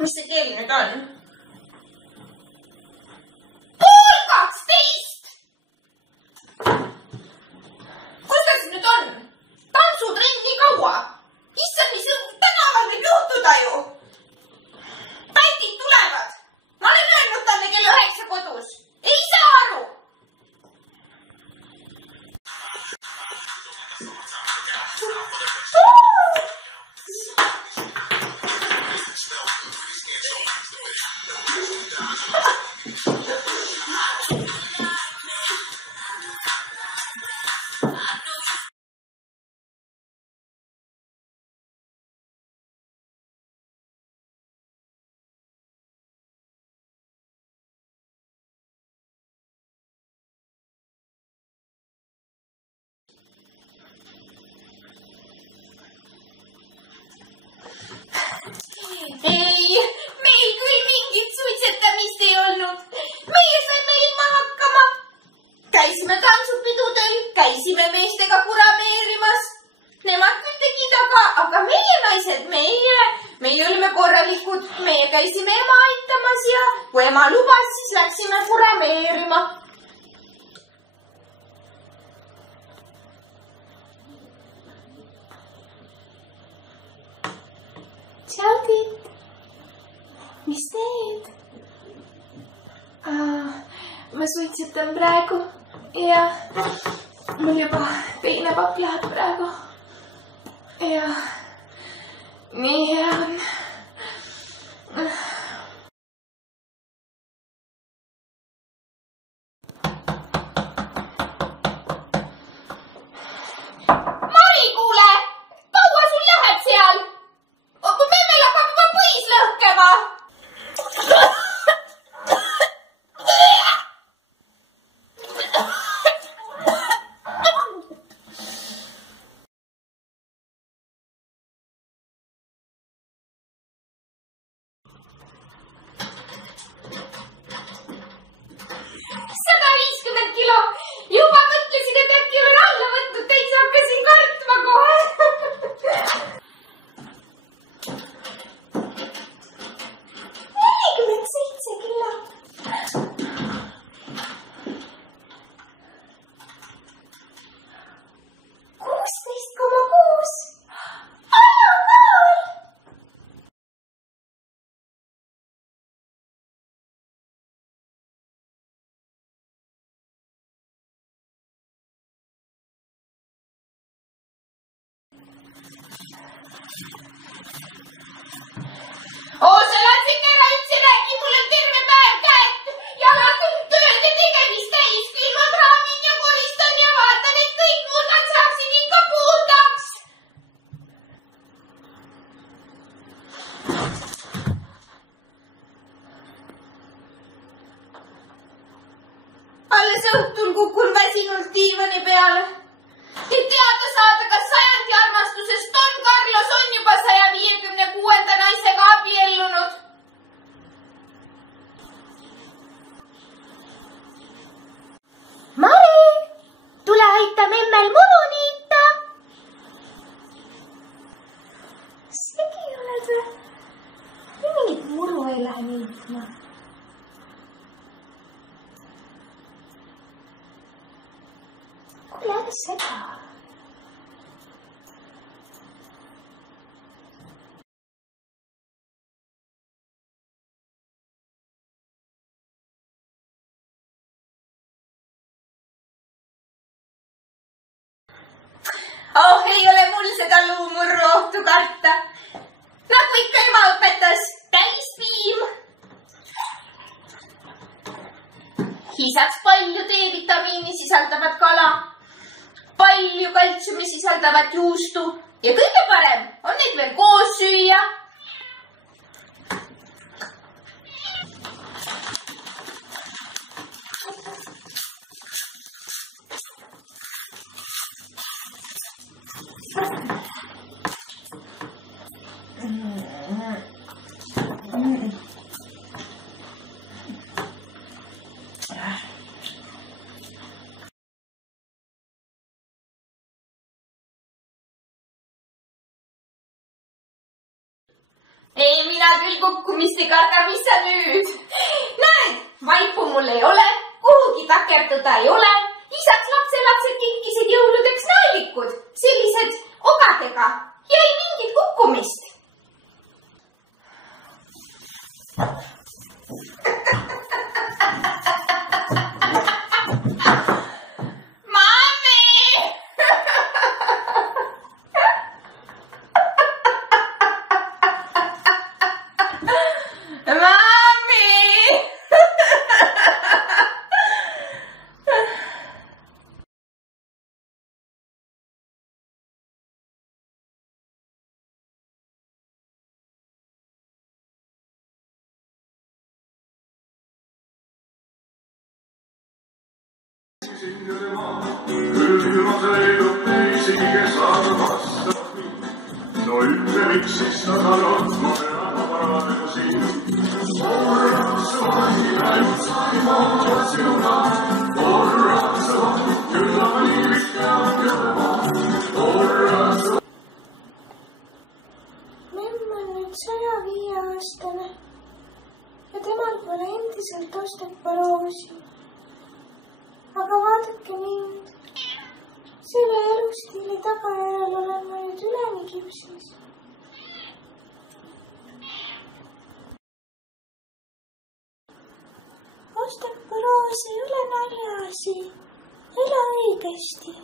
mis see kell nüüd on? 11:30! Kus ta siis nüüd on? Tantsutrenn nii kaua? Issand, mis tänaval võib juhtuda ju? Pätid tulevad. Ma olen öelnud talle kell 9 kodus. Ei saa aru. Ei, meil küll mingit suitsetamist ei olnud. Meie saime ilma hakkama. Käisime tantsupidudel, käisime meestega kurameerimas. Nemad küll tegid aga meie naised, meie olime korralikud. Meie käisime ema aitamas ja kui ema lubas, siis läksime kurameerima. Tšaudid. Mis teed? Ma suitsetan praegu ja mul juba peenepapp läheb praegu. Ja nii hea on. Mari, kuule! Kaua sul läheb seal? Memmel hakkab juba põis lõhkema. Juba mõtlesin, et äkki olen alla võtnud, täitsa hakkasin kartma kohe. 47 kilo. Oo, sa läksid ära üldse räägi, mul on terve päev käed, jalad tööde tegemist täis, külman raamin ja koristan ja vaatan, et kõik nurgad saaksid ikka puhtaks. Alles õhtul kukun väsinult diivani peale. Et teada saada, kas sajandi armastusest Don Carlos on juba 156. naisega abiellunud. Mari, tule aita memmel muru niita. Segi oled või? Mingit muru ei lähe niitma. Kuule, aga seda. Oh, ei ole mul seda luumurru ohtu karta. Nagu ikka ema õpetas, täispiim. Lisaks palju D-vitamiini sisaldavad kala, palju kaltsiumi sisaldavad juustu ja kõige parem on neid veel koos süüa. mina küll kukkumist ei karda, mis sa nüüd? Näed, vaipu mul ei ole, kuhugi takerduda ei ole. Lisaks lapselapsed kinkisid jõuludeks naalikud, sellised ogadega ja ei mingit kukkumist. Küll ilmas leidub teisi, kes saavad vasta. No ütle, miks siis ta saanud, ma pean praegu siin. Korratsu vahi, ainult saimood sina. Korratsu vahi, küll aga liivist peab jõudma. Korratsu. Memm on nüüd 105-aastane ja temal pole endiselt osteoporoosi. Aga vaadake mind, selle elustiili tagajärjel olen ma nüüd üleni kipsis. Osteoporoos ei ole naljaasi, ela õigesti.